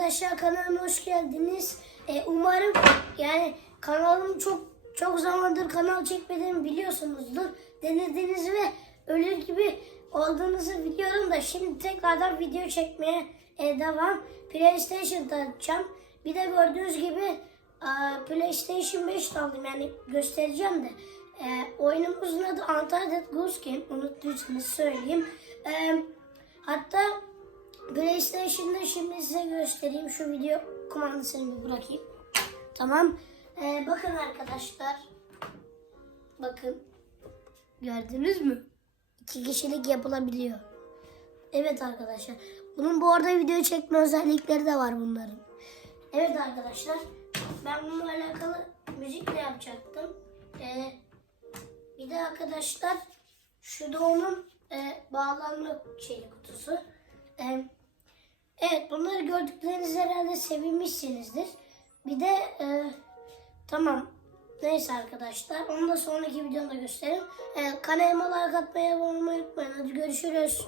arkadaşlar kanalıma hoş geldiniz. Ee, umarım yani kanalım çok çok zamandır kanal çekmediğimi biliyorsunuzdur. Denediniz ve ölür gibi olduğunuzu biliyorum da şimdi tekrardan video çekmeye e, devam. PlayStation tanıtacağım. Bir de gördüğünüz gibi e, PlayStation 5 aldım yani göstereceğim de. E, oyunumuzun adı Uncharted Goose Game. Unuttuysanız söyleyeyim. E, PlayStation'da şimdi size göstereyim. Şu video kumandasını bir bırakayım. Tamam. Ee, bakın arkadaşlar. Bakın. Gördünüz mü? İki kişilik yapılabiliyor. Evet arkadaşlar. Bunun bu arada video çekme özellikleri de var bunların. Evet arkadaşlar. Ben bununla alakalı müzikle yapacaktım. Ee, bir de arkadaşlar şu da onun e, bağlanma şeyi kutusu. Ee, evet bunları gördükleriniz herhalde sevinmişsinizdir. Bir de e, tamam neyse arkadaşlar onu da sonraki videomda göstereyim. Ee, kanalıma like atmayı abone olmayı unutmayın. Hadi görüşürüz.